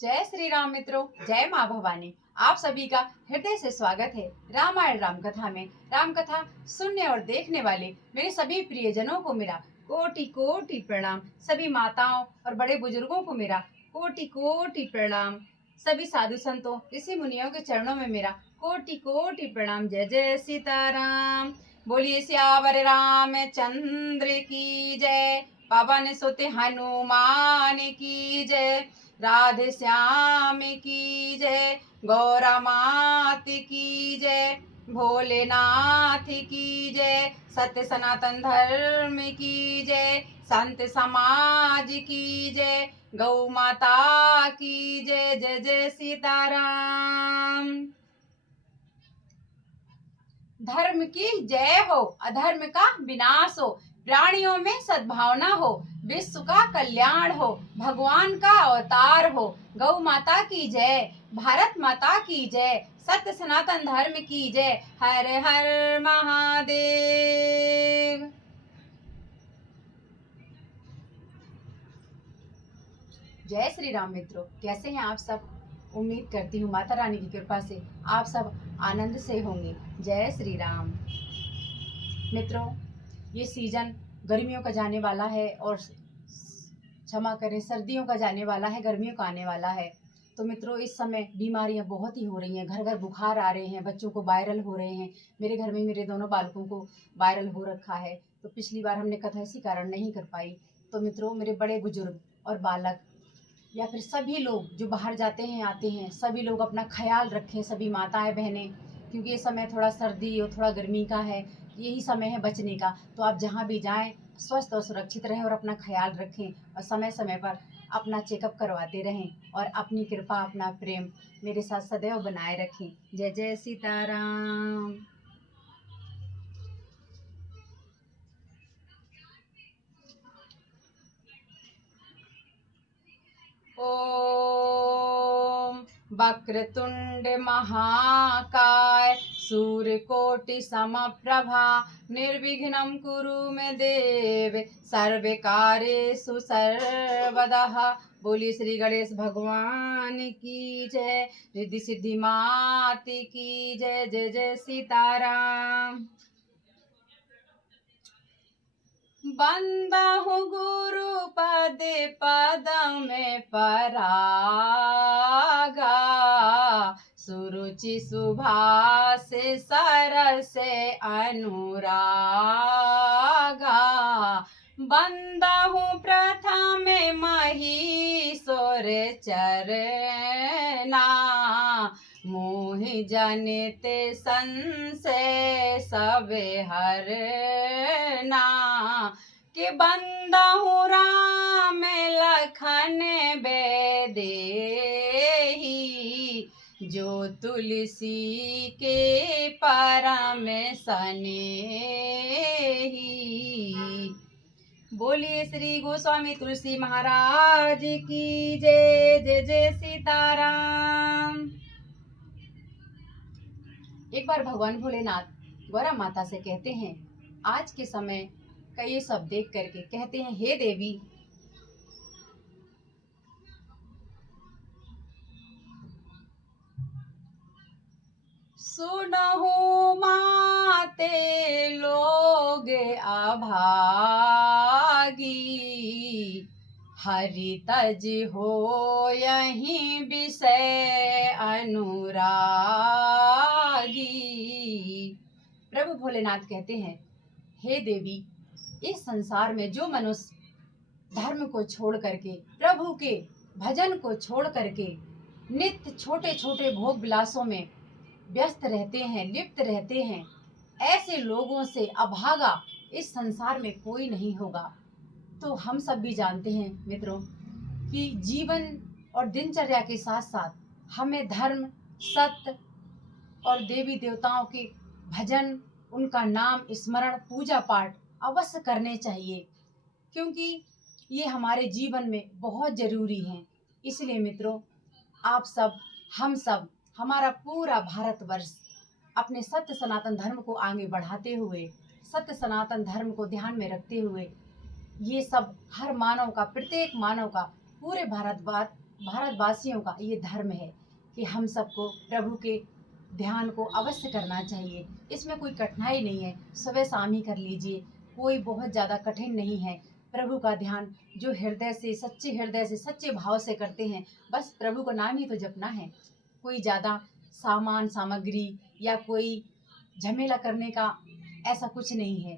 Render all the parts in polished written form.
जय श्री राम मित्रों, जय माँ भवानी। आप सभी का हृदय से स्वागत है रामायण राम कथा में। राम कथा सुनने और देखने वाले मेरे सभी प्रियजनों को मेरा कोटि कोटि प्रणाम। सभी माताओं और बड़े बुजुर्गों को मेरा कोटि कोटि प्रणाम। सभी साधु संतों ऋषि मुनियों के चरणों में मेरा कोटि कोटि प्रणाम। जय जय सीताराम। बोलिए सियावर रामचंद्र की जय। पवन सुत हनुमान की जय। राधे श्याम की जय। गौरा मात की जय। भोलेनाथ की जय। सत्य सनातन धर्म की जय। संत समाज की जय। गौ माता की जय। जय जय सीताराम। धर्म की जय हो, अधर्म का विनाश हो, प्राणियों में सद्भावना हो, विश्व का कल्याण हो, भगवान का अवतार हो। गौ माता की जय, भारत माता की जय, सत्य सनातन धर्म की जय। हर हर महादेव। जय श्री राम मित्रों, कैसे हैं आप सब। उम्मीद करती हूँ माता रानी की कृपा से आप सब आनंद से होंगे। जय श्री राम। मित्रों, ये सीजन गर्मियों का जाने वाला है और क्षमा करें सर्दियों का जाने वाला है, गर्मियों का आने वाला है। तो मित्रों, इस समय बीमारियां बहुत ही हो रही हैं, घर घर बुखार आ रहे हैं, बच्चों को वायरल हो रहे हैं। मेरे घर में मेरे दोनों बालकों को वायरल हो रखा है। तो पिछली बार हमने कथा इसी कारण नहीं कर पाई। तो मित्रों, मेरे बड़े बुजुर्ग और बालक या फिर सभी लोग जो बाहर जाते हैं आते हैं, सभी लोग अपना ख्याल रखें, सभी माताएं बहनें, क्योंकि ये समय थोड़ा सर्दी और थोड़ा गर्मी का है। यही समय है बचने का। तो आप जहाँ भी जाएं स्वस्थ और सुरक्षित रहें और अपना ख्याल रखें और समय समय पर अपना चेकअप करवाते रहें और अपनी कृपा अपना प्रेम मेरे साथ सदैव बनाए रखें। जय जय सीताराम। ओम वक्रतुंड महाकाय सूर्यकोटि समप्रभा निर्विघ्नं कुरु मे देव सर्वकार्येषु सर्वदा। बोलिए श्री गणेश भगवान की जय। रिद्धि सिद्धि मात की जय। जय जय सीताराम। बंदहु गुरु पद पद में परागा सुरुचि सुभाष सरस अनुरागा। बंदहु प्रथम महीश्वर चरना मोहि जनिते संशय सब हरना। कि बंदहु राम लखन बेदेही जो तुलसी के परम सनेही। बोलिए श्री गोस्वामी तुलसी महाराज की जय। जय जय सीताराम। एक बार भगवान भोलेनाथ गौरा माता से कहते हैं, आज के समय का ये सब देख करके कहते हैं, हे देवी, सुनहु माते लोग अभागी हरि तज हो यहीं विषय अनुरागी। प्रभु भोलेनाथ कहते हैं, हे देवी, इस संसार में जो मनुष्य धर्म को छोड़ करके प्रभु के भजन को छोड़ करके नित्य छोटे छोटे भोग विलासों में व्यस्त रहते हैं, लिप्त रहते हैं, ऐसे लोगों से अभागा इस संसार में कोई नहीं होगा। तो हम सब भी जानते हैं मित्रों कि जीवन और दिनचर्या के साथ साथ हमें धर्म, सत्य और देवी देवताओं के भजन, उनका नाम स्मरण, पूजा पाठ अवश्य करने चाहिए, क्योंकि ये हमारे जीवन में बहुत जरूरी हैं। इसलिए मित्रों, आप सब, हम सब, हमारा पूरा भारतवर्ष अपने सत्य सनातन धर्म को आगे बढ़ाते हुए, सत्य सनातन धर्म को ध्यान में रखते हुए, ये सब हर मानव का, प्रत्येक मानव का पूरे भारतवासियों का ये धर्म है कि हम सबको प्रभु के ध्यान को अवश्य करना चाहिए। इसमें कोई कठिनाई नहीं है, सुबह शाम ही कर लीजिए, कोई बहुत ज़्यादा कठिन नहीं है। प्रभु का ध्यान जो हृदय से सच्चे भाव से करते हैं, बस प्रभु का नाम ही तो जपना है। कोई ज़्यादा सामान सामग्री या कोई झमेला करने का ऐसा कुछ नहीं है।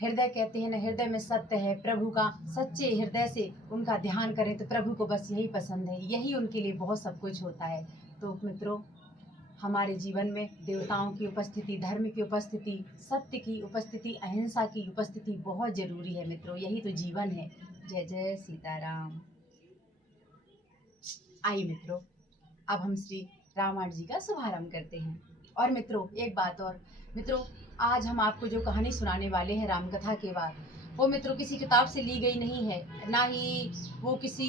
हृदय कहते हैं ना, हृदय में सत्य है। प्रभु का सच्चे हृदय से उनका ध्यान करें तो प्रभु को बस यही पसंद है, यही उनके लिए बहुत सब कुछ होता है। तो मित्रों, हमारे जीवन में देवताओं की उपस्थिति, धर्म की उपस्थिति, सत्य की उपस्थिति, अहिंसा की उपस्थिति बहुत जरूरी है मित्रों, यही तो जीवन है। जय जय सीताराम। आइए मित्रों, अब हम श्री रामायण जी का शुभारंभ करते हैं। और मित्रों, एक बात और मित्रों, आज हम आपको जो कहानी सुनाने वाले हैं राम कथा के बाद, वो मित्रों किसी किताब से ली गई नहीं है, ना ही वो किसी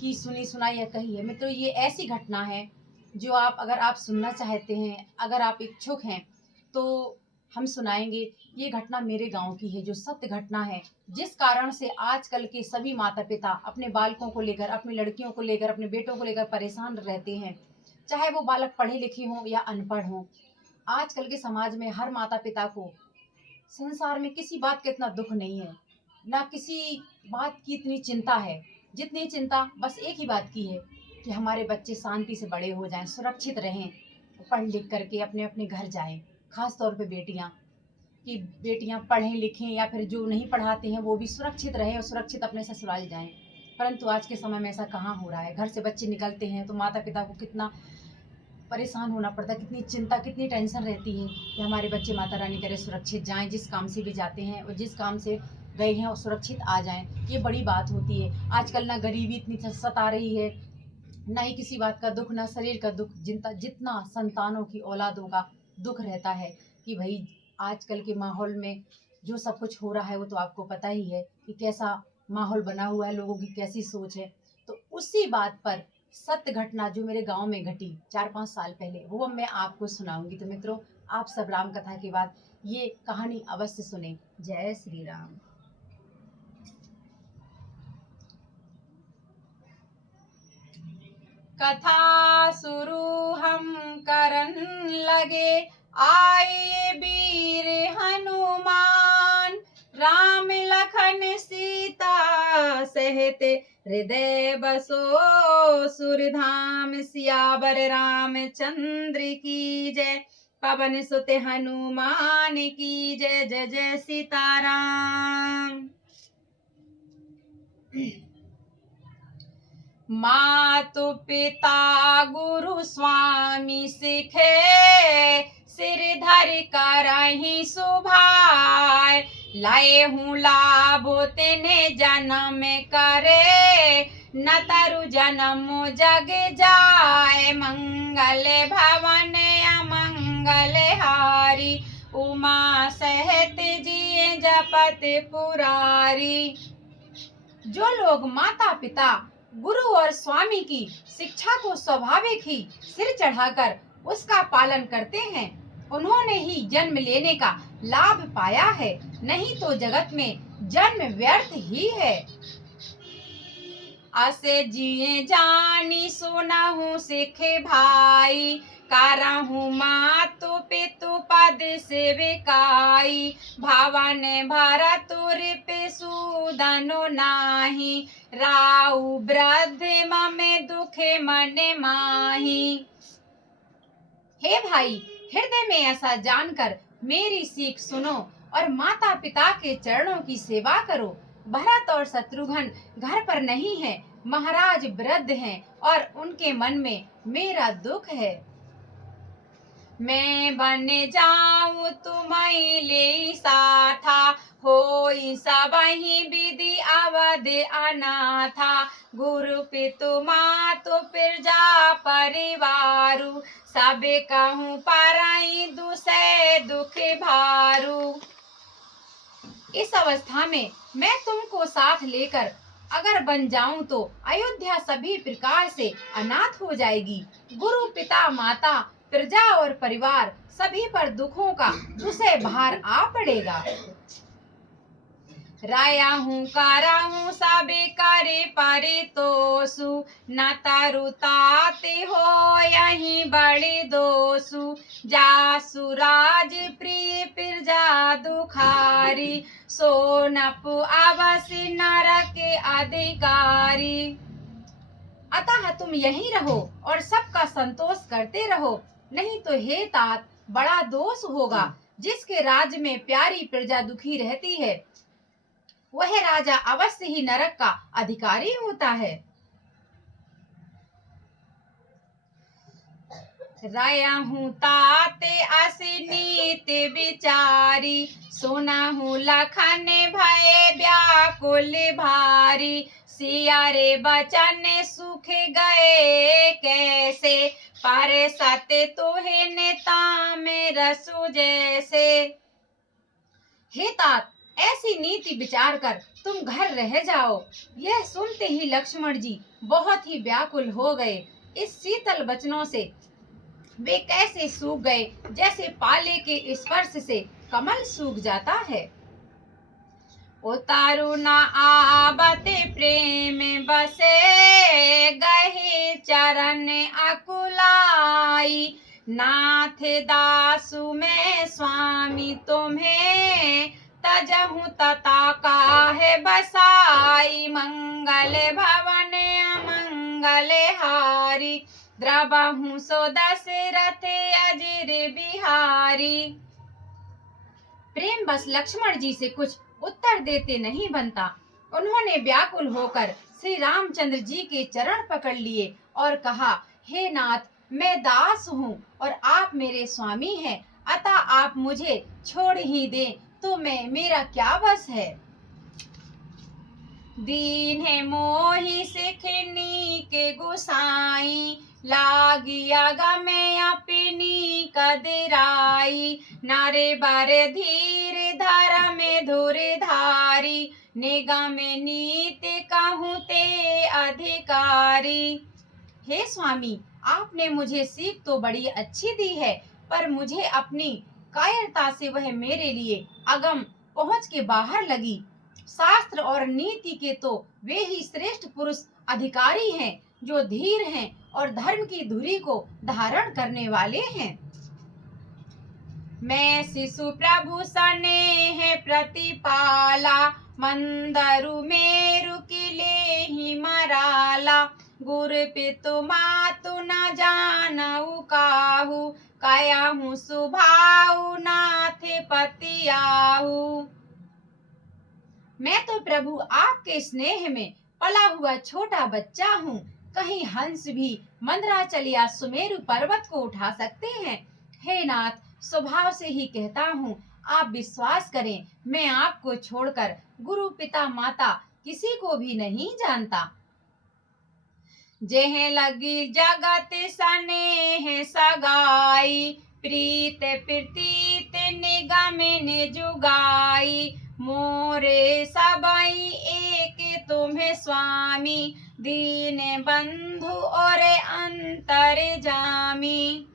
की सुनी सुनाई या कही है। मित्रों, ये ऐसी घटना है जो अगर आप सुनना चाहते हैं, अगर आप इच्छुक हैं तो हम सुनाएंगे। ये घटना मेरे गांव की है, जो सत्य घटना है, जिस कारण से आजकल के सभी माता पिता अपने बालकों को लेकर, अपनी लड़कियों को लेकर, अपने बेटों को लेकर परेशान रहते हैं, चाहे वो बालक पढ़े लिखे हों या अनपढ़ हों। आजकल के समाज में हर माता पिता को संसार में किसी बात का इतना दुख नहीं है, ना किसी बात की इतनी चिंता है, जितनी चिंता बस एक ही बात की है कि हमारे बच्चे शांति से बड़े हो जाएं, सुरक्षित रहें, पढ़ लिख करके अपने अपने घर जाएं। खास तौर पे बेटियां, कि बेटियां पढ़ें लिखें, या फिर जो नहीं पढ़ाते हैं वो भी सुरक्षित रहें और सुरक्षित अपने ससुराल जाएं। परंतु आज के समय में ऐसा कहाँ हो रहा है। घर से बच्चे निकलते हैं तो माता पिता को कितना परेशान होना पड़ता है, कितनी चिंता, कितनी टेंशन रहती है कि हमारे बच्चे माता रानी करे सुरक्षित जाएं, जिस काम से भी जाते हैं और जिस काम से गए हैं और सुरक्षित आ जाएं। ये बड़ी बात होती है। आजकल ना गरीबी इतनी सता रही है, ना ही किसी बात का दुख, ना शरीर का दुख, जितना संतानों की औलादों का दुख रहता है कि भाई आजकल के माहौल में जो सब कुछ हो रहा है वो तो आपको पता ही है कि कैसा माहौल बना हुआ है, लोगों की कैसी सोच है। तो उसी बात पर सत्य घटना जो मेरे गांव में घटी 4-5 साल पहले, वो मैं आपको सुनाऊंगी। तो मित्रों, आप सब राम कथा के बाद ये कहानी अवश्य सुने। जय श्री राम। कथा शुरू हम करन लगे, आए वीर हनुमान, राम लखन सीता सहित हृदय बसो सुरधाम, सियावर रामचंद्र की जय, पवन सुत हनुमान की जय। जय जय सीताराम। मातु पिता गुरु स्वामी सिखे, सिर धर करहि सुभाय, लाए हूँ लाभ तिन्हे जन्म करे, न तरु जन्म जग जाय, मंगल भवन अमंगल हारी, उमा सहित जिए जपत पुरारी। जो लोग माता पिता गुरु और स्वामी की शिक्षा को स्वाभाविक ही सिर चढ़ाकर उसका पालन करते हैं, उन्होंने ही जन्म लेने का लाभ पाया है, नहीं तो जगत में जन्म व्यर्थ ही है। असे जिए जानी सुनहु सिखे भाई, कारहु मातु पितु पद सेविकाई, भावन भरतुर सूदनु नाही, राउ वृद्ध ममे दुखे मन माही। हे भाई, हृदय में ऐसा जानकर मेरी सीख सुनो और माता पिता के चरणों की सेवा करो। भरत और शत्रुघ्न घर पर नहीं है, महाराज वृद्ध हैं और उनके मन में मेरा दुख है। मैं बन जाऊं तुम्हें ले साथा, होई सबहि विधि अवध अनाथा, गुरु पितु मातु प्रजा परिवारु, सब कहूँ परई दुसै दुख भारू। इस अवस्था में मैं तुमको साथ लेकर अगर बन जाऊं तो अयोध्या सभी प्रकार से अनाथ हो जाएगी। गुरु पिता माता प्रजा और परिवार सभी पर दुखों का दुसह भार आ पड़ेगा। राया हूँ कारा हूँ सबे करे परितोषु, न तरु ताते हो यही बड़े दोषु, जासु राज प्रिय प्रजा दुखारी, सोनप अवश्य नरक के अधिकारी। अतः तुम यहीं रहो और सबका संतोष करते रहो, नहीं तो हे तात बड़ा दोष होगा। जिसके राज्य में प्यारी प्रजा दुखी रहती है वह राजा अवश्य ही नरक का अधिकारी होता है। राया हूँ ताते असी नीति विचारी, सुना हूँ लखन भय व्याकुल भारी, सिया रे बचन सुख गए कैसे, पर सत्य तुहे नेता में रसु जैसे। हे तात ऐसी नीति विचार कर तुम घर रह जाओ। यह सुनते ही लक्ष्मण जी बहुत ही व्याकुल हो गए। इस शीतल वचनों से वे कैसे सूख गए जैसे पाले के स्पर्श से कमल सूख जाता है। उतारू न आवते प्रेम बसे, गहे चरण अकुलाई, नाथ दासु में स्वामी तुम्हें, तजहु तता काहे बसाई, मंगल भवन अमंगल हारी, द्रवहु सो दशरथ अजिर बिहारी। प्रेम बस लक्ष्मण जी से कुछ उत्तर देते नहीं बनता। उन्होंने व्याकुल होकर श्री रामचंद्र जी के चरण पकड़ लिए और कहा, हे नाथ मैं दास हूँ और आप मेरे स्वामी हैं, अतः आप मुझे छोड़ ही दें तो मेरा क्या बस है। दीन है मोहि सिखनी के गुसाई, लागिया गमे अपनी कदराई, नारे बर धीर धर में धुर धारी, निगम नीति कहूँ ते अधिकारी। हे स्वामी आपने मुझे सीख तो बड़ी अच्छी दी है, पर मुझे अपनी कायरता से वह मेरे लिए अगम पहुँच के बाहर लगी। शास्त्र और नीति के तो वे ही श्रेष्ठ पुरुष अधिकारी हैं जो धीर हैं और धर्म की धुरी को धारण करने वाले हैं। मैं शिशु प्रभु स्नेह प्रतिपाला, मंदरु मेरु किले ही मराला, गुरु पितु मातु न जानऊ काहू, काया हूँ सुभाऊ नाथ पतियाहू। मैं तो प्रभु आपके स्नेह में पला हुआ छोटा बच्चा हूँ। कहीं हंस भी मंदराचल या सुमेरु पर्वत को उठा सकते हैं। हे नाथ स्वभाव से ही कहता हूँ, आप विश्वास करें मैं आपको छोड़कर गुरु पिता माता किसी को भी नहीं जानता। जेह लगी जगत स्नेह सगाई, प्रीत प्रतीत निगम ने जुगाई, मोरे सबई एक तुम्हें स्वामी, दीन बंधु और अंतर जामी।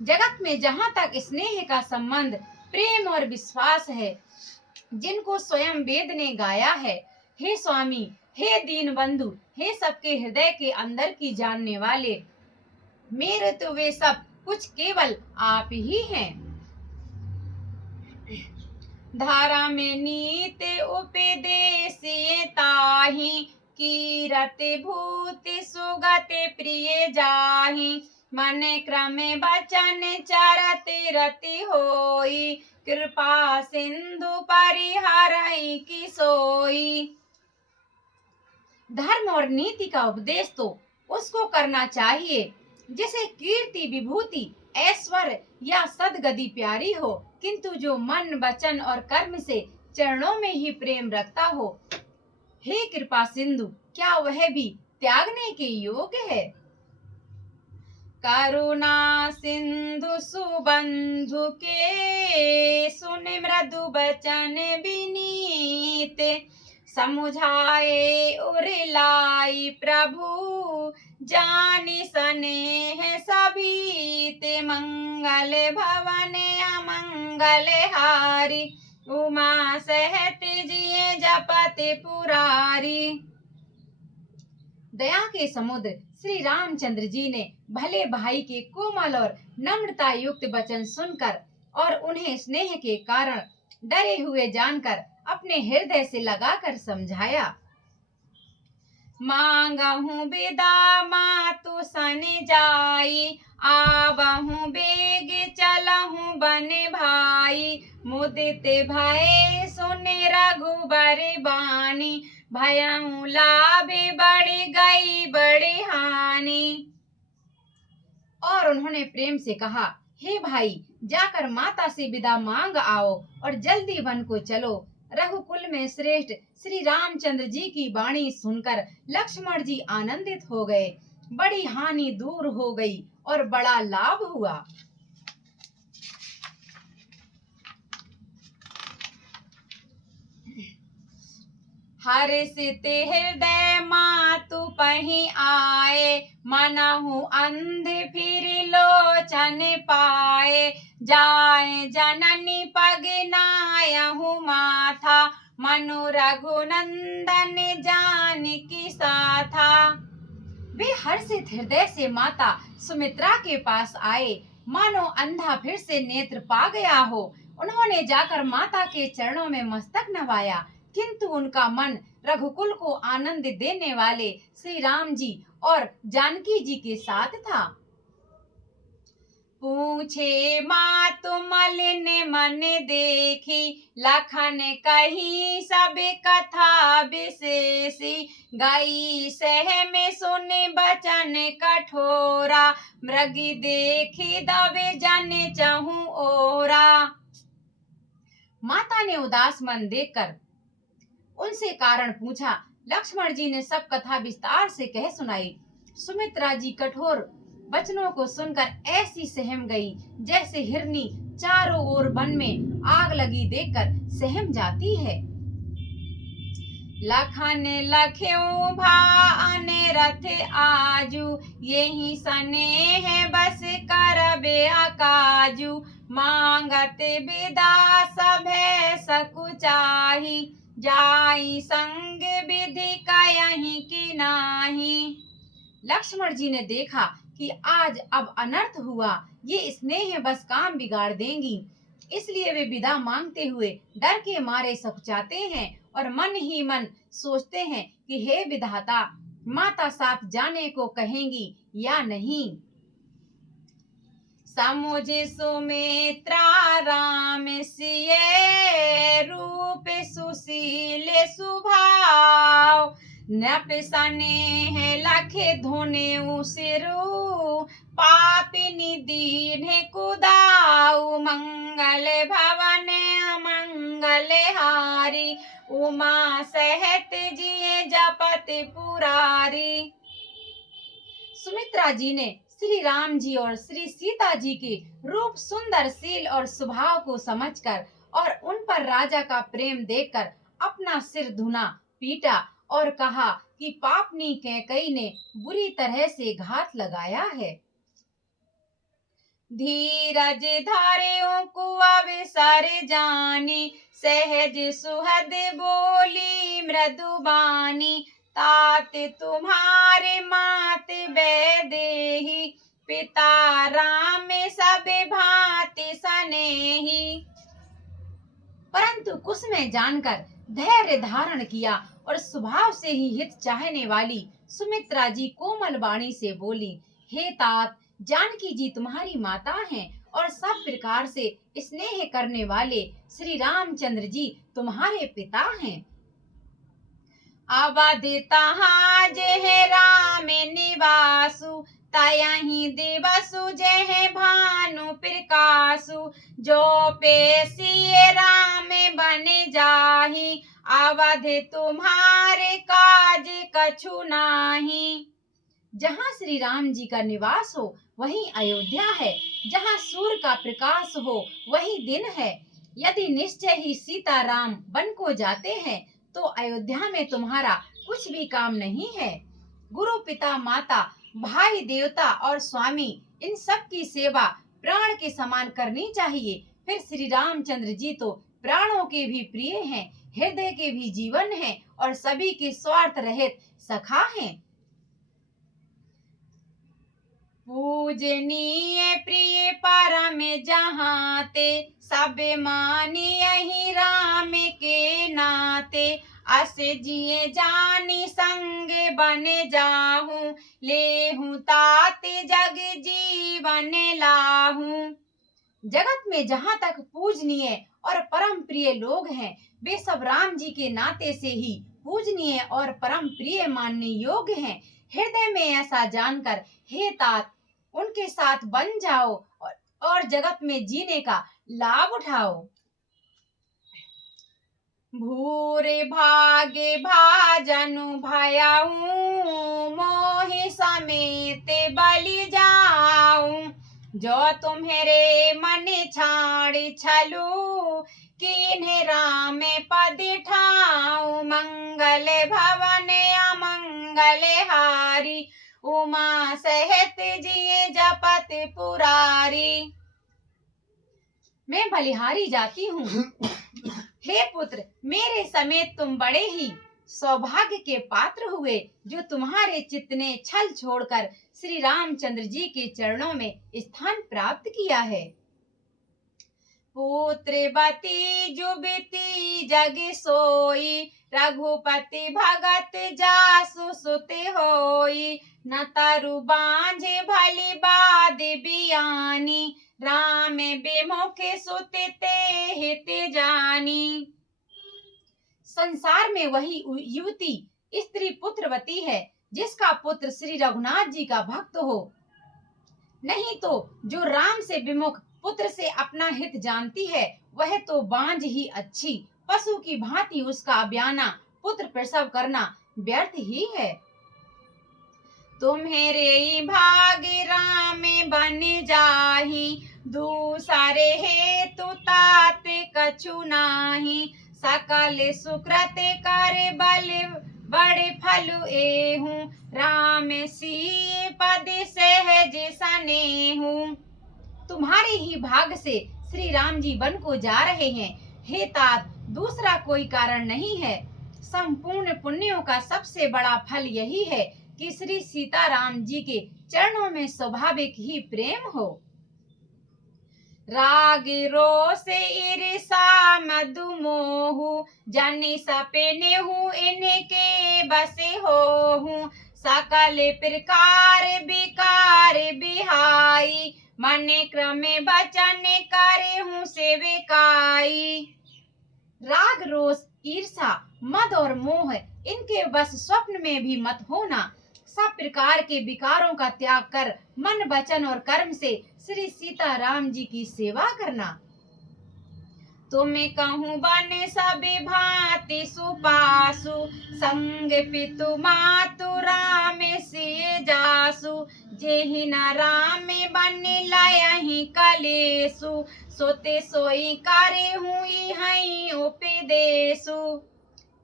जगत में जहाँ तक स्नेह का संबंध प्रेम और विश्वास है, जिनको स्वयं वेद ने गाया है, हे स्वामी हे दीन बंधु हे सबके हृदय के अंदर की जानने वाले, मेरे तो वे सब कुछ केवल आप ही हैं। धारा में नीत उपदेश ताही, कीरत भूत सुगत प्रिय जाही, मन क्रम बचन चरत रति होई, कृपा सिंधु परिहरई की सोई। धर्म और नीति का उपदेश तो उसको करना चाहिए जिसे कीर्ति विभूति ऐश्वर्य या सदगति प्यारी हो, किंतु जो मन वचन और कर्म से चरणों में ही प्रेम रखता हो। हे कृपा सिंधु क्या वह भी त्यागने के योग्य है। करुणा सिंधु सुबंधु के, सुन मृदु बचन विनीत, समुझाए उर लाई प्रभु, जानि स्नेह सभी ते, मंगल भवन अमंगल हारी, उमा सहत जिए जपत पुरारी। दया के समुद्र श्री रामचंद्र जी ने भले भाई के कोमल और नम्रता युक्त वचन सुनकर और उन्हें स्नेह के कारण डरे हुए जानकर अपने हृदय से लगाकर समझाया। मांगहूँ विदा मातु सन जाई, आवहूँ बेग चलहूँ बन भाई। मुदित भय सुने रघुबर बानी, भयहूँ लाभे बढ़ गई बड़ी हानि। और उन्होंने प्रेम से कहा, हे भाई, जाकर माता से विदा मांग आओ और जल्दी वन को चलो। रघुकुल में श्रेष्ठ श्री रामचंद्र जी की वाणी सुनकर लक्ष्मण जी आनंदित हो गए। बड़ी हानि दूर हो गई और बड़ा लाभ हुआ। हर्षित हृदय मातु पहि आए, मनहु अंध फिर लोचन पाए। जाए जननी पग नायहु माथा, मनु रघुनंदन जानकी साथा। वे हर्षित हृदय से माता सुमित्रा के पास आए, मानो अंधा फिर से नेत्र पा गया हो। उन्होंने जाकर माता के चरणों में मस्तक नवाया, किंतु उनका मन रघुकुल को आनंद देने वाले श्री राम जी और जानकी जी के साथ था। पूछे मातु मलिन मन देखी, लखन कही सब कथा विशेषी। गई सह में सुने बचन कठोरा, मृगी देखी दबे जन चहु ओरा। माता ने उदास मन देखकर उनसे कारण पूछा। लक्ष्मण जी ने सब कथा विस्तार से कह सुनाई। सुमित्रा जी कठोर वचनों को सुनकर ऐसी सहम गई जैसे हिरनी चारों ओर वन में आग लगी देखकर सहम जाती है। लखन लख्यों भान रथ आजू, यही स्नेह बस करबे अकाजू। मांगत विदा सभे सकुचाही, जाई संग विधि कयहि की नाही। लक्ष्मण जी ने देखा कि आज अब अनर्थ हुआ, ये स्नेह बस काम बिगाड़ देंगी, इसलिए वे विदा मांगते हुए डर के मारे सकुचाते हैं और मन ही मन सोचते हैं कि हे विधाता, माता साथ जाने को कहेंगी या नहीं। समुझ सुमित्रा राम सिए, रूप सुशील सुभाव। नप स्नेह लखे धुने सिरु, पापिनी दीन कुदाऊ। मंगल भवन अमंगल हारी, उमा सहत जिए जपत पुरारी। सुमित्रा जी ने श्री राम जी और श्री सीता जी के रूप, सुंदरशील और स्वभाव को समझकर और उन पर राजा का प्रेम देखकर अपना सिर धुना, पीटा और कहा कि पापनी कैकई ने बुरी तरह से घात लगाया है। धीरज धारे को अवसर जानी, सहज सुहद बोली मृदुबानी। तात तुम्हारे मात बैदेही, पिता राम सब भांति सनेही। परंतु कुछ में जानकर धैर्य धारण किया और स्वभाव से ही हित चाहने वाली सुमित्रा जी कोमल वाणी से बोली, हे तात, जानकी जी तुम्हारी माता हैं और सब प्रकार से स्नेह करने वाले श्री रामचंद्र जी तुम्हारे पिता हैं। अवधि तहाँ जह राम निवासु, तयहि दिवसु जह भानु प्रकाशु। जो पेशिये राम बन जाहि, अवधि तुम्हारे काज कछु नाही। जहाँ श्री राम जी का निवास हो वहीं अयोध्या है, जहाँ सूर्य का प्रकाश हो वही दिन है। यदि निश्चय ही सीता राम वन को जाते हैं तो अयोध्या में तुम्हारा कुछ भी काम नहीं है। गुरु, पिता, माता, भाई, देवता और स्वामी, इन सब की सेवा प्राण के समान करनी चाहिए। फिर श्री रामचंद्र जी तो प्राणों के भी प्रिय हैं, हृदय के भी जीवन हैं और सभी के स्वार्थ रहित सखा हैं। पूजनीय प्रिय परम जहाँ ते, सब मानिय ही राम के नाते। अस जिए जानी संग बन जाहूं, लेहूं तात जग जीवन लाहूं। जगत में जहाँ तक पूजनीय और परम प्रिय लोग हैं, वे सब राम जी के नाते से ही पूजनीय और परम प्रिय मानने योग्य हैं। हृदय में ऐसा जानकर हे तात उनके साथ बन जाओ और जगत में जीने का लाभ उठाओ। भूरे भागे भाजनु भयाऊं, मोहि समेत बलि जाऊं। जो तुम्हारे मन छाड़ी छलू, किन्हे राम पद ठाऊं। मंगल भवन अमंगल हारी, उमा सहित जिए जपत पुरारी। मैं बलिहारी जाती हूँ। हे पुत्र, मेरे समेत तुम बड़े ही सौभाग्य के पात्र हुए, जो तुम्हारे चित्त ने छल छोड़कर श्री रामचंद्र जी के चरणों में स्थान प्राप्त किया है। पुत्रवती जुबती जग सोई, रघुपति भगत जासु सुत होई। न तरु बांझे भली बाध बियानी, राम विमुख सुत ते हित जानी। संसार में वही युवती स्त्री पुत्रवती है जिसका पुत्र श्री रघुनाथ जी का भक्त हो। नहीं तो जो राम से विमुख पुत्र से अपना हित जानती है, वह तो बांझ ही अच्छी, पशु की भांति उसका ब्याना पुत्र प्रसव करना व्यर्थ ही है। तुम्हेरे भाग राम बन जाही, दूसरे हेतु तात कछु नाही। सकल सुकृत कर बल बड़े फल एहूं, राम सी पद सहज सनेहू। तुम्हारे ही भाग से श्री राम जी वन को जा रहे हैं। हे तात, दूसरा कोई कारण नहीं है। संपूर्ण पुण्यों का सबसे बड़ा फल यही है कि श्री सीताराम जी के चरणों में स्वाभाविक ही प्रेम हो। राग रोष ईर्षा मधु मोहु, जनि सपनेहु इनके बसे होहु। सकल प्रकार विकार बिहाई, मन क्रम बचन करेहु सेविकाई। राग रोष ईर्षा मद और मोह इनके बस स्वप्न में भी मत होना। सब प्रकार के विकारों का त्याग कर मन वचन और कर्म से श्री सीताराम जी की सेवा करना। तुम्हें कहूँ बन सब भांति सुपासु, संग पितु मातु राम से जासु। जेहि न राम बन लयहि कलेसु, सोते सोई करे हुई हई उपदेशु।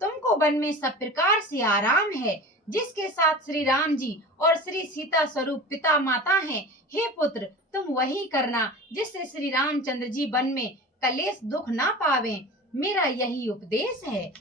तुमको वन में सब प्रकार से आराम है, जिसके साथ श्री राम जी और श्री सीता स्वरूप पिता माता हैं। हे पुत्र, तुम वही करना जिससे श्री रामचंद्र जी वन में कलेश दुख ना पावे। मेरा यही उपदेश है।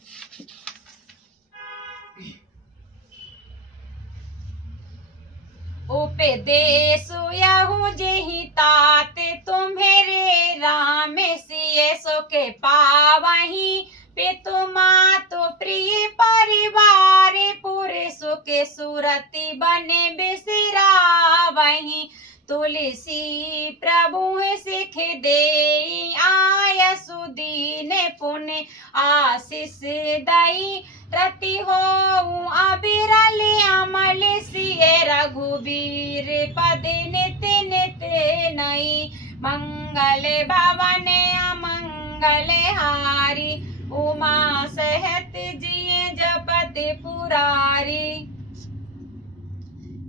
उपदेश यहु जेहि तात, तुम्हेरे राम सिय सो के पावही। पितु मातु प्रिय परिवार, पुर सुख सुरति बने बिसरावही। तुलसी प्रभु सिख दे आयसु दीन पुण्य, आशीष दई रति हो अबिरल अमल सिय। रघुबीर पद नित नित नई, मंगल भवन अमंगल हारी। उमा सहित जिए जपत पुरारी।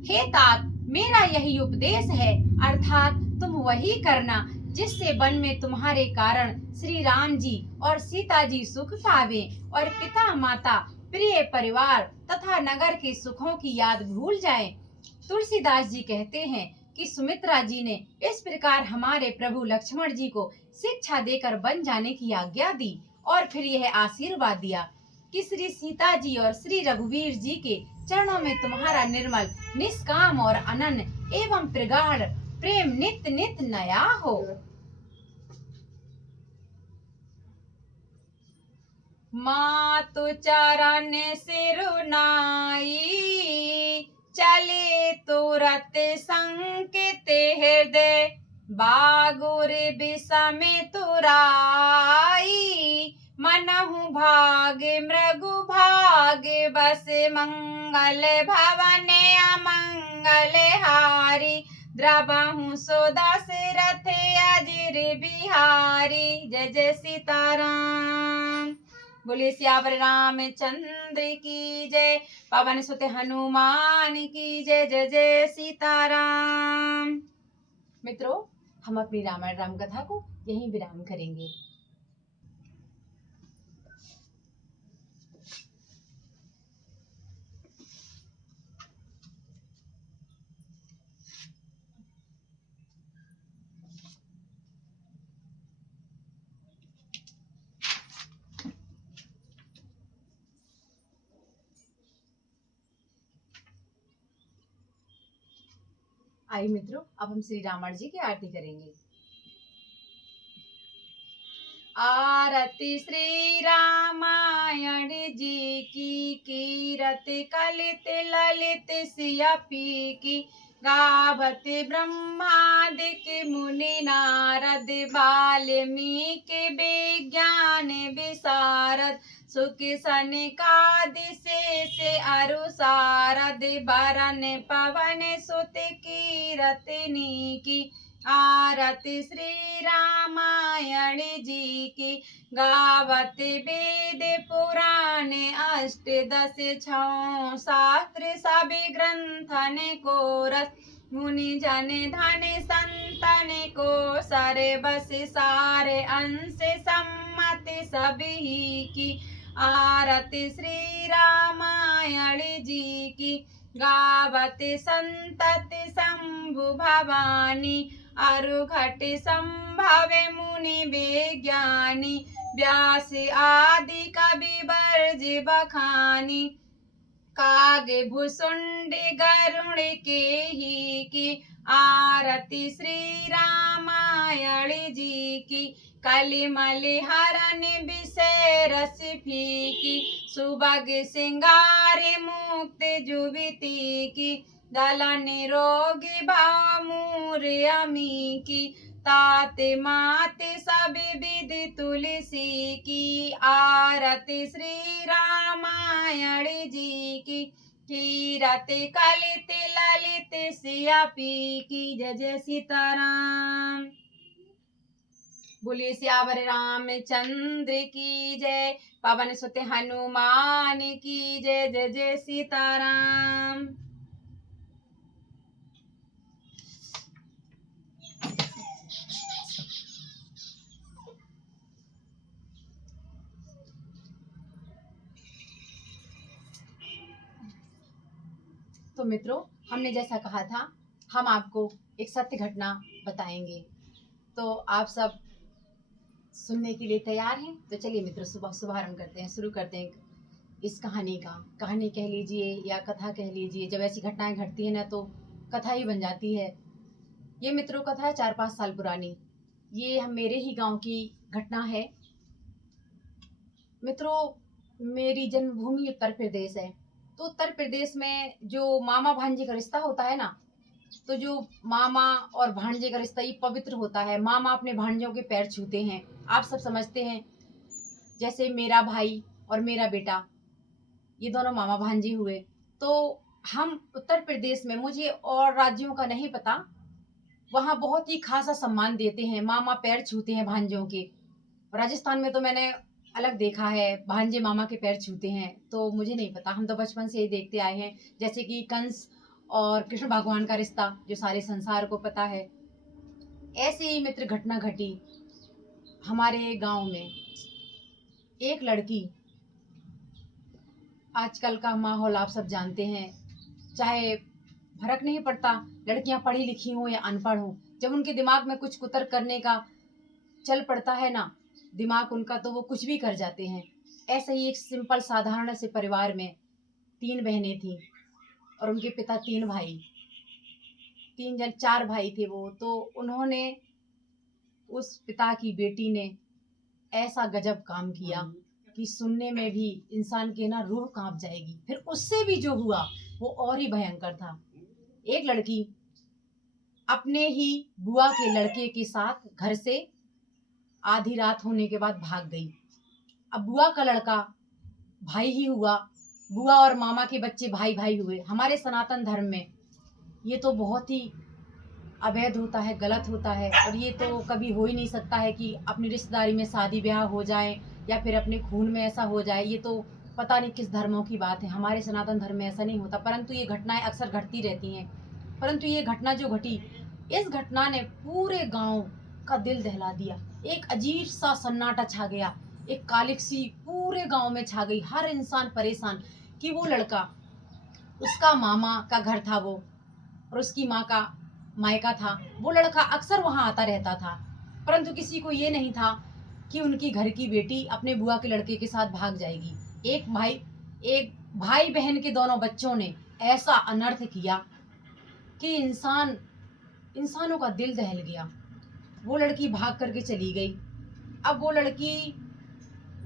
हे तात, मेरा यही उपदेश है, अर्थात तुम वही करना जिससे वन में तुम्हारे कारण श्री राम जी और सीता जी सुख पावे और पिता माता प्रिय परिवार तथा नगर के सुखों की याद भूल जाएं। तुलसीदास जी कहते हैं, कि सुमित्रा जी ने इस प्रकार हमारे प्रभु लक्ष्मण जी को शिक्षा देकर वन जाने की आज्ञा दी और फिर यह आशीर्वाद दिया कि श्री सीता जी और श्री रघुवीर जी के चरणों में तुम्हारा निर्मल, निष्काम और अनन्य एवं प्रगाढ़ प्रेम नित्य नित्य नया हो। मातु चरण सिरुनाई, चले तुरत संकित हृदय, बागुर विषम तुराई, मनहु भाग मृगु भाग बस, मंगल भवन अमंगल हारी, द्रवहु सो दशरथ अजिर बिहारी। जय जय सीताराम। बोले सियावर रामचंद्र की जय, पवन सुत हनुमान की जय। जय जय सीताराम। मित्रों, हम अपनी रामायण राम कथा को यहीं विराम करेंगे। आइए मित्रों, अब हम श्री रामायण जी की आरती करेंगे। आरती श्री रामायण जी की, कीरत कलित ललित सियपी की, गावत ब्रह्मादिक मुनि नारद, वाल्मीकि विज्ञान विशारद, सुख सनकादि से अरु सारद, बरन पवन सुत कीरतनी की। आरती श्री रामायण जी की, गावत वेद पुराण अष्टदश छौ, शास्त्र सभी ग्रंथन को रस, मुनि जन धन संतन को सर बस, सारे अंश सम्मत सभी की। आरती श्री रामायण जी की, गावत संतति शंभु भवानी, अरु घट संभव मुनि विज्ञानी, व्यास आदि कवि बर्ज बखानी, काग भुसुंड गरुण के ही की। आरती श्री रामायण जी की, कलिमल हरण विषय रस फीकी, सुबग सिंगार मुक्त जुबती की, दलन रोगी भामूर अमी की, तात मात सब विधि तुलसी की। आरती श्री रामायण जी की, कीरत कलित ललित सियपी की। जय जय सीताराम। बोलिए सियावर रामचंद्र की जय, पवन सुत हनुमान की जय। जय जय सीताराम। तो मित्रों, हमने जैसा कहा था, हम आपको एक सत्य घटना बताएंगे। तो आप सब सुनने के लिए तैयार हैं? तो चलिए मित्रों, शुभारंभ करते हैं, शुरू करते हैं इस कहानी का। कहानी कह लीजिए या कथा कह लीजिए, जब ऐसी घटनाएं घटती है ना तो कथा ही बन जाती है। ये मित्रों कथा है 4-5 साल पुरानी। ये हम मेरे ही गांव की घटना है। मित्रों, मेरी जन्मभूमि उत्तर प्रदेश है। तो उत्तर प्रदेश में जो मामा भांजे का रिश्ता होता है ना, तो जो मामा और भांजे का रिश्ता ये पवित्र होता है। मामा अपने भांजों के पैर छूते हैं, आप सब समझते हैं। जैसे मेरा भाई और मेरा बेटा, ये दोनों मामा भांजे हुए। तो हम उत्तर प्रदेश में, मुझे और राज्यों का नहीं पता, वहाँ बहुत ही खासा सम्मान देते हैं। मामा पैर छूते हैं भांजों के। राजस्थान में तो मैंने अलग देखा है, भांजे मामा के पैर छूते हैं, तो मुझे नहीं पता। हम तो बचपन से ही देखते आए हैं, जैसे कि कंस और कृष्ण भगवान का रिश्ता जो सारे संसार को पता है। ऐसी ही मित्र घटना घटी हमारे गांव में। एक लड़की, आजकल का माहौल आप सब जानते हैं, चाहे फर्क नहीं पड़ता लड़कियां पढ़ी लिखी हों या अनपढ़ हों, जब उनके दिमाग में कुछ कुतर करने का चल पड़ता है ना दिमाग उनका, तो वो कुछ भी कर जाते हैं। ऐसे ही एक सिंपल साधारण से परिवार में 3 बहनें थीं और उनके पिता 3 भाई, 4 भाई थे वो। तो उन्होंने, उस पिता की बेटी ने ऐसा गजब काम किया कि सुनने में भी इंसान के ना रूह कांप जाएगी। फिर उससे भी जो हुआ वो और ही भयंकर था। एक लड़की अपने ही बुआ के लड़के के साथ घर से आधी रात होने के बाद भाग गई। अब बुआ का लड़का भाई ही हुआ, बुआ और मामा के बच्चे भाई भाई हुए। हमारे सनातन धर्म में ये तो बहुत ही अवैध होता है, गलत होता है, और ये तो कभी हो ही नहीं सकता है कि अपनी रिश्तेदारी में शादी ब्याह हो जाए या फिर अपने खून में ऐसा हो जाए। ये तो पता नहीं किस धर्मों की बात है, हमारे सनातन धर्म में ऐसा नहीं होता, परंतु ये घटनाएं अक्सर घटती रहती हैं। परंतु ये घटना जो घटी, इस घटना ने पूरे गांव का दिल दहला दिया। एक अजीब सा सन्नाटा छा गया, एक कालिक सी पूरे गांव में छा गई। हर इंसान परेशान कि वो लड़का, उसका मामा का घर था वो, और उसकी माँ का मायका था। वो लड़का अक्सर वहां आता रहता था, परंतु किसी को ये नहीं था कि उनकी घर की बेटी अपने बुआ के लड़के के साथ भाग जाएगी। एक भाई बहन के दोनों बच्चों ने ऐसा अनर्थ किया कि इंसानों का दिल दहल गया। वो लड़की भाग करके चली गई। अब वो लड़की,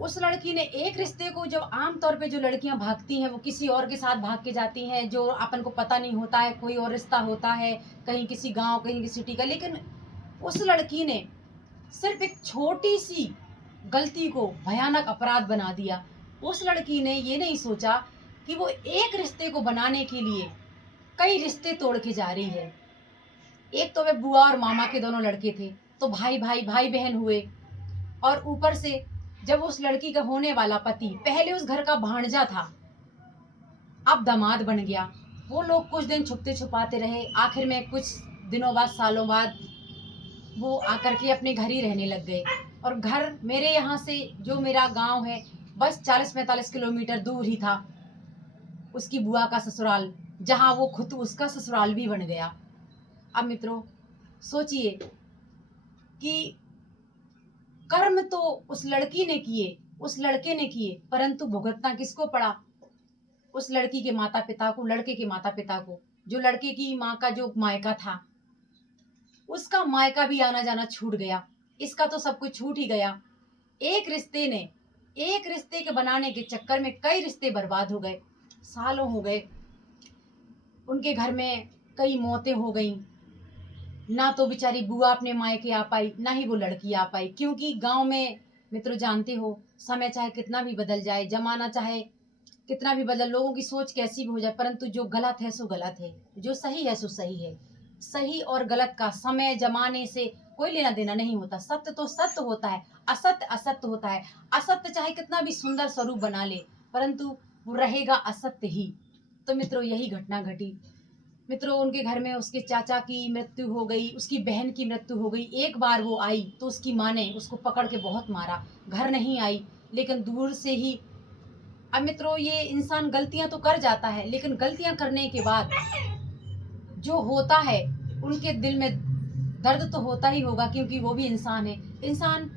उस लड़की ने एक रिश्ते को, जब आमतौर पे जो लड़कियां भागती हैं वो किसी और के साथ भाग के जाती हैं, जो अपन को पता नहीं होता है, कोई और रिश्ता होता है, कहीं किसी गांव, कहीं किसी सिटी का। लेकिन उस लड़की ने सिर्फ एक छोटी सी गलती को भयानक अपराध बना दिया। उस लड़की ने ये नहीं सोचा कि वो एक रिश्ते को बनाने के लिए कई रिश्ते तोड़ के जा रही है। एक तो वे बुआ और मामा के दोनों लड़के थे, तो भाई बहन हुए, और ऊपर से जब उस लड़की का होने वाला पति पहले उस घर का भांजा था, अब दामाद बन गया। वो लोग कुछ दिन छुपते छुपाते रहे, आखिर में कुछ दिनों बाद, सालों बाद वो आकर के अपने घर ही रहने लग गए। और घर मेरे यहाँ से, जो मेरा गांव है, बस 40-45 किलोमीटर दूर ही था उसकी बुआ का ससुराल, जहाँ वो खुद उसका ससुराल भी बन गया। अब मित्रों सोचिए कि कर्म तो उस लड़की ने किए, उस लड़के ने किए, परंतु भुगतना किसको पड़ा? उस लड़की के माता पिता को, लड़के के माता पिता को। जो लड़के की माँ का जो मायका था, उसका मायका भी आना जाना छूट गया। इसका तो सब कुछ छूट ही गया। एक रिश्ते के बनाने के चक्कर में कई रिश्ते बर्बाद हो गए। सालों हो गए, उनके घर में कई मौतें हो गईं। ना तो बेचारी बुआ अपने मायके आ पाई, ना ही वो लड़की आ पाई, क्योंकि गांव में मित्रों जानते हो, समय चाहे कितना भी बदल जाए, जमाना चाहे कितना भी बदल, लोगों की सोच कैसी भी हो जाए, परंतु जो गलत है सो गलत है, जो सही है सो सही है। सही और गलत का समय जमाने से कोई लेना देना नहीं होता। सत्य तो सत्य होता है, असत्य असत्य होता है। असत्य चाहे कितना भी सुंदर स्वरूप बना ले, परंतु वो रहेगा असत्य ही। तो मित्रों यही घटना घटी। मित्रों उनके घर में उसके चाचा की मृत्यु हो गई, उसकी बहन की मृत्यु हो गई। एक बार वो आई तो उसकी माँ ने उसको पकड़ के बहुत मारा। घर नहीं आई, लेकिन दूर से ही। अब मित्रों ये इंसान गलतियां तो कर जाता है, लेकिन गलतियां करने के बाद जो होता है, उनके दिल में दर्द तो होता ही होगा, क्योंकि वो भी इंसान है। इंसान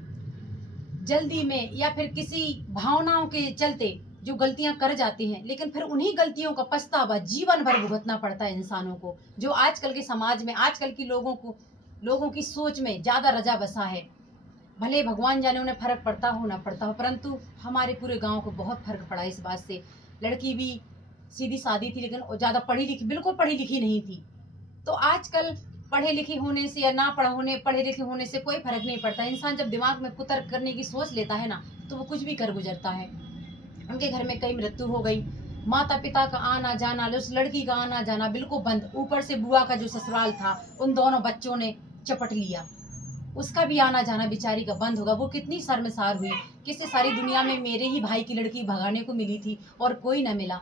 जल्दी में या फिर किसी भावनाओं के चलते जो गलतियां कर जाते हैं, लेकिन फिर उन्हीं गलतियों का पछतावा जीवन भर भुगतना पड़ता है इंसानों को। जो आजकल के समाज में, आजकल की लोगों की सोच में ज्यादा रजा बसा है। भले भगवान जाने उन्हें फर्क पड़ता हो ना पड़ता हो, परंतु हमारे पूरे गांव को बहुत फर्क पड़ा इस बात से। लड़की भी सीधी सादी थी, लेकिन ज्यादा पढ़ी लिखी, बिल्कुल पढ़ी लिखी नहीं थी। तो आजकल पढ़े लिखे होने से या ना पढ़े लिखे होने से कोई फर्क नहीं पड़ता। इंसान जब दिमाग में कुतर्क करने की सोच लेता है ना, तो वो कुछ भी कर गुजरता है। उनके घर में कई मृत्यु हो गई। माता पिता का आना जाना, उस लड़की का आना जाना बिल्कुल बंद। ऊपर से बुआ का जो ससुराल था, उन दोनों बच्चों ने चपट लिया, उसका भी आना जाना बेचारी का बंद होगा। वो कितनी शर्मसार हुई कि इससे सारी दुनिया में मेरे ही भाई की लड़की भगाने को मिली थी और कोई न मिला।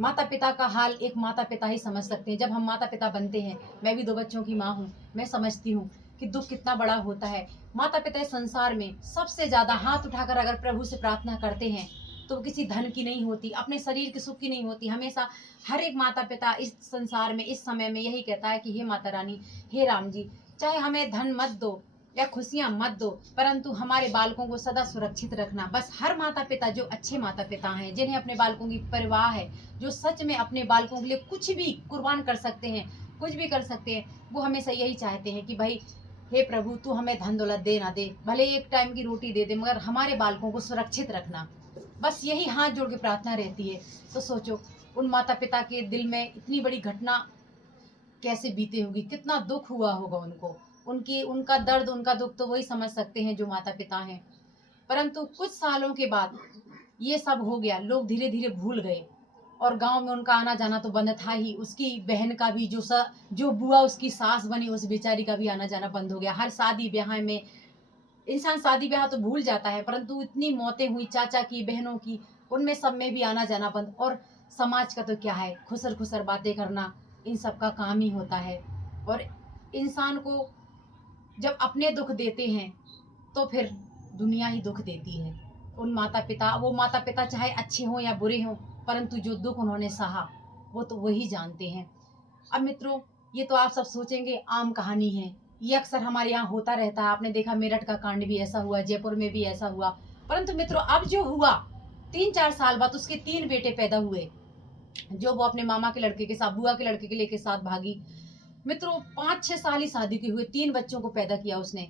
माता पिता का हाल एक माता पिता ही समझ सकते हैं। जब हम माता पिता बनते हैं, मैं भी 2 बच्चों की माँ हूँ, मैं समझती हूँ कि दुख कितना बड़ा होता है। माता पिता इस संसार में सबसे ज्यादा हाथ उठाकर अगर प्रभु से प्रार्थना करते हैं तो वो किसी धन की नहीं होती, अपने शरीर के सुख की नहीं होती। हमेशा हर एक माता पिता इस संसार में इस समय में यही कहता है कि हे माता रानी, हे राम जी, चाहे हमें धन मत दो या खुशियां मत दो, परंतु हमारे बालकों को सदा सुरक्षित रखना। बस हर माता पिता जो अच्छे माता पिता हैं, जिन्हें अपने बालकों की परवाह है, जो सच में अपने बालकों के लिए कुछ भी कुर्बान कर सकते हैं, कुछ भी कर सकते हैं, वो हमेशा यही चाहते हैं कि भाई हे प्रभु, तू हमें धन दौलत दे ना दे, भले एक टाइम की रोटी दे दे, मगर हमारे बालकों को सुरक्षित रखना। बस यही हाथ जोड़ के प्रार्थना रहती है। तो सोचो उन माता पिता के दिल में इतनी बड़ी घटना कैसे बीते होगी, कितना दुख हुआ होगा उनको। उनकी उनका दर्द, उनका दुख तो वही समझ सकते हैं जो माता पिता हैं। परंतु कुछ सालों के बाद ये सब हो गया, लोग धीरे धीरे भूल गए और गांव में उनका आना जाना तो बंद था ही। उसकी बहन का भी जो बुआ उसकी सास बनी, उस बेचारी का भी आना जाना बंद हो गया। हर शादी ब्याह में इंसान शादी ब्याह तो भूल जाता है, परंतु इतनी मौतें हुई चाचा की, बहनों की, उनमें सब में भी आना जाना बंद। और समाज का तो क्या है, खुसर खुसर बातें करना इन सब का काम ही होता है। और इंसान को जब अपने दुख देते हैं तो फिर दुनिया ही दुख देती है। उन माता पिता, वो माता पिता चाहे अच्छे हों या बुरे हों, परंतु जो दुख उन्होंने सहा वो तो वही जानते हैं। अब मित्रों, ये तो आप सब सोचेंगे आम कहानी है, ये अक्सर हमारे यहाँ होता रहता है। आपने देखा मेरठ का कांड भी ऐसा हुआ, जयपुर में भी ऐसा हुआ। परंतु मित्रों, अब जो हुआ 3-4 साल बाद उसके 3 बेटे पैदा हुए, जो वो अपने मामा के लड़के के साथ, बुआ के लड़के के लेके साथ भागी। मित्रों 5-6 साल ही शादी के हुए, 3 बच्चों को पैदा किया उसने।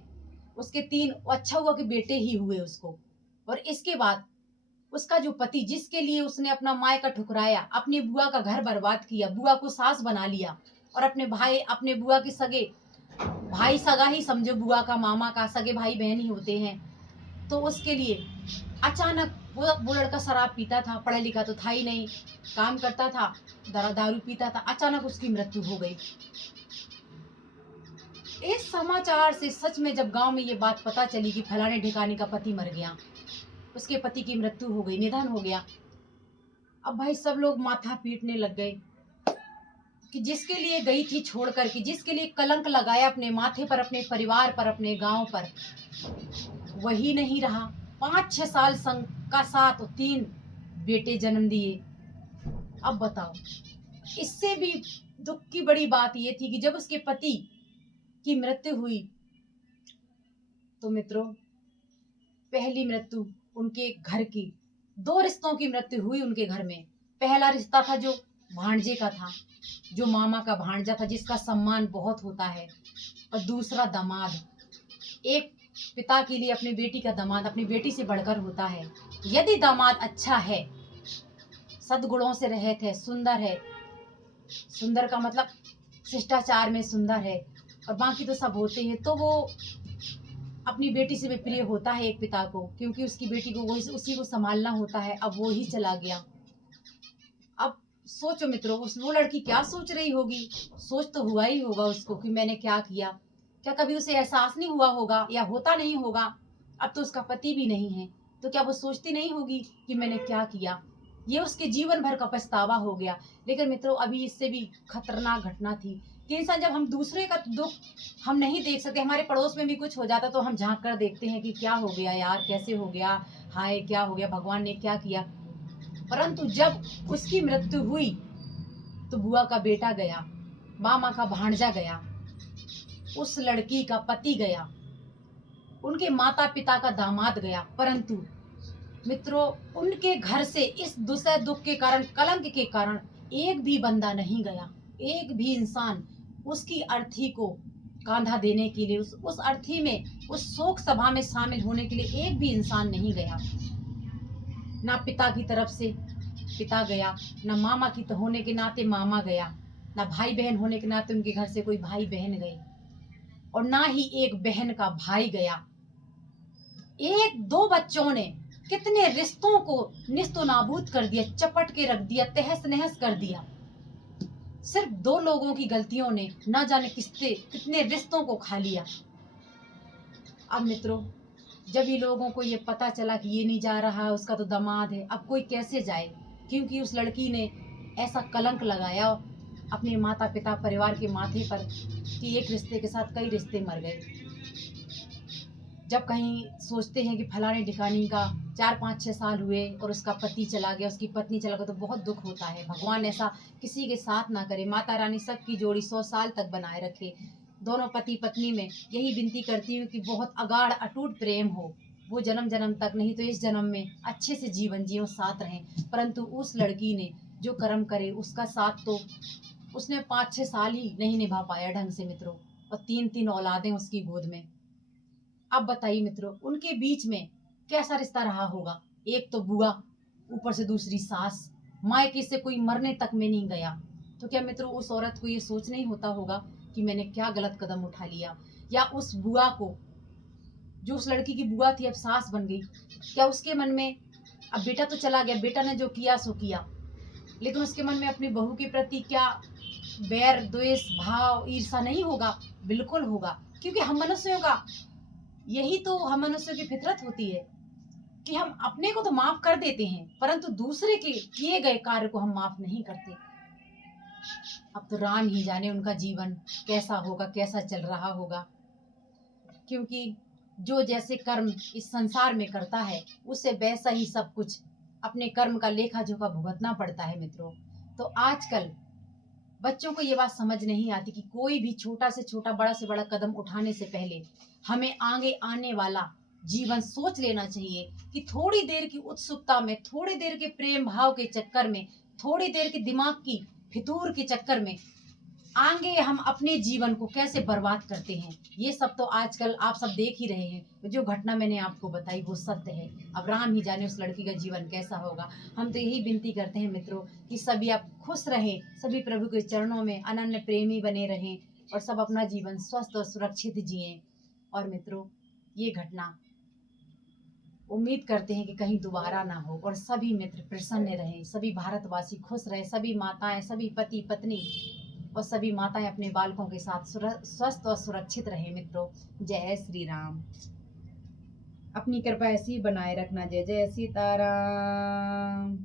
उसके 3, अच्छा हुआ कि बेटे ही हुए उसको। और इसके बाद उसका जो पति, जिसके लिए उसने अपना मायका ठुकराया, अपनी बुआ का घर बर्बाद किया, बुआ को सास बना लिया, और अपने भाई, अपने बुआ के सगे भाई, सगा ही समझो, बुआ का मामा का सगे भाई बहन ही होते हैं। तो उसके लिए अचानक वो लड़का शराब पीता था, पढ़ा लिखा तो था ही नहीं, काम करता था, दारू पीता था, अचानक उसकी मृत्यु हो गई। इस समाचार से सच में जब गांव में ये बात पता चली कि फलाने ढिकाने का पति मर गया, उसके पति की मृत्यु हो गई, निधन हो गया, अब भाई सब लोग माथा पीटने लग गए कि जिसके लिए गई थी छोड़ कर के, जिसके लिए कलंक लगाया अपने माथे पर, अपने परिवार पर, अपने गांव पर, वही नहीं रहा। 5-6 साल संग का साथ 3 बेटे जन्म दिए। अब बताओ, इससे भी दुख की बड़ी बात ये थी कि जब उसके पति की मृत्यु हुई तो मित्रों, पहली मृत्यु उनके घर की, 2 रिश्तों की मृत्यु हुई उनके घर में। पहला रिश्ता था जो भांजे का था, जो मामा का भांजा था, जिसका सम्मान बहुत होता है। और दूसरा दामाद, एक पिता के लिए अपनी बेटी का दामाद अपनी बेटी से बढ़कर होता है। यदि दामाद अच्छा है, सद्गुणों से रहित है, सुंदर है, सुंदर का मतलब शिष्टाचार में सुंदर है, और बाकी तो सब होते हैं, तो वो अपनी बेटी से भी प्रिय होता है एक पिता को, क्योंकि उसकी बेटी को वही, उसी को संभालना होता है। अब वो ही चला गया। अब सोचो मित्रों, वो लड़की क्या सोच रही होगी। सोच तो हुआ ही होगा उसको कि मैंने क्या किया। क्या कभी उसे एहसास नहीं हुआ होगा, या होता नहीं होगा। अब तो उसका पति भी नहीं है, तो क्या वो सोचती नहीं होगी कि मैंने क्या किया। ये उसके जीवन भर का पछतावा हो गया। लेकिन मित्रों, अभी इससे भी खतरनाक घटना थी कि इंसान, जब हम दूसरे का दुख हम नहीं देख सकते, हमारे पड़ोस में भी कुछ हो जाता तो हम झांक कर देखते हैं कि क्या हो गया यार, कैसे हो गया, हाय क्या हो गया, भगवान ने क्या किया। परंतु जब उसकी मृत्यु हुई तो बुआ का बेटा गया, मामा का भांजा गया, उस लड़की का पति गया, उनके माता पिता का दामाद गया। परंतु मित्रों, उनके घर से इस दूसरे दुख के कारण, कलंक के कारण, एक भी बंदा नहीं गया। एक भी इंसान उसकी अर्थी को कांधा देने के लिए, उस अर्थी में, उस शोक सभा में शामिल होने के लिए एक भी इंसान नहीं गया। ना पिता की तरफ से पिता गया, ना मामा की तो होने के नाते मामा गया, ना भाई बहन होने के नाते उनके घर से कोई भाई बहन गए, और ना ही एक बहन का भाई गया। 1-2 बच्चों ने कितने रिश्तों को निस्तो नाबूद कर दिया, चपट के रख दिया, तहस नहस कर दिया। सिर्फ 2 लोगों की गलतियों ने न जाने कितने रिश्तों को खा लिया। अब मित्रों, जब ये लोगों को ये पता चला कि ये नहीं जा रहा, उसका तो दामाद है, अब कोई कैसे जाए, क्योंकि उस लड़की ने ऐसा कलंक लगाया अपने माता पिता परिवार के माथे पर कि एक रिश्ते के साथ कई रिश्ते मर गए। जब कहीं सोचते हैं कि फलाने ढिकाने का 4 5 6 साल हुए और उसका पति चला गया, उसकी पत्नी चला गया, तो बहुत दुख होता है। भगवान ऐसा किसी के साथ ना करे, माता रानी सबकी जोड़ी 100 साल तक बनाए रखे। दोनों पति पत्नी में यही विनती करती हूँ कि बहुत अगाढ़ अटूट प्रेम हो, वो जन्म जन्म तक, नहीं तो इस जन्म में अच्छे से जीवन जियो, साथ रहें। परंतु उस लड़की ने जो कर्म करे उसका साथ तो उसने 5 6 साल ही नहीं निभा पाया ढंग से मित्रों, और 3 3 औलादें उसकी गोद में। अब बताइए मित्रों, उनके बीच में कैसा रिश्ता रहा होगा। एक तो बुआ, ऊपर से दूसरी सास, मायके से कोई मरने तक में नहीं गया। तो क्या मित्रों उस औरत को ये सोच नहीं होता होगा कि मैंने क्या गलत कदम उठा लिया, या उस बुआ को, जो उस लड़की की बुआ थी अब सास बन गई, क्या उसके मन में, अब बेटा तो चला गया, बेटा ने जो किया सो किया, लेकिन उसके मन में अपनी बहू के प्रति क्या बैर द्वेष भाव ईर्षा नहीं होगा? बिल्कुल होगा, क्योंकि हम मनुष्यों का यही तो, हम मनुष्यों की फितरत होती है कि हम अपने को तो माफ कर देते हैं, परंतु दूसरे के किए गए कार्य को हम माफ नहीं करते। अब तो राम ही जाने उनका जीवन कैसा होगा, कैसा चल रहा होगा, क्योंकि जो जैसे कर्म इस संसार में करता है उससे वैसा ही सब कुछ अपने कर्म का लेखा जोखा भुगतना पड़ता है मित्रों। तो आजकल बच्चों को ये बात समझ नहीं आती कि कोई भी छोटा से छोटा, बड़ा से बड़ा कदम उठाने से पहले हमें आगे आने वाला जीवन सोच लेना चाहिए कि थोड़ी देर की उत्सुकता में, थोड़ी देर के प्रेम भाव के चक्कर में, थोड़ी देर के दिमाग की फितूर के चक्कर में आगे हम अपने जीवन को कैसे बर्बाद करते हैं। ये सब तो आजकल आप सब देख ही रहे हैं। जो घटना मैंने आपको बताई वो सत्य है। अब राम ही जाने उस लड़की का जीवन कैसा होगा। हम तो यही विनती करते हैं मित्रों कि सभी आप खुश रहें, सभी प्रभु के चरणों में अनन्य प्रेमी बने रहें और सब अपना जीवन स्वस्थ और सुरक्षित जिएं। और मित्रों ये घटना उम्मीद करते हैं कि कहीं दोबारा ना हो और सभी मित्र प्रसन्न रहें, सभी भारतवासी खुश रहे, सभी माताएं, सभी पति पत्नी और सभी माताएं अपने बालकों के साथ स्वस्थ और सुरक्षित रहे मित्रों। जय श्री राम। अपनी कृपा ऐसी ही बनाए रखना। जय जय सीताराम।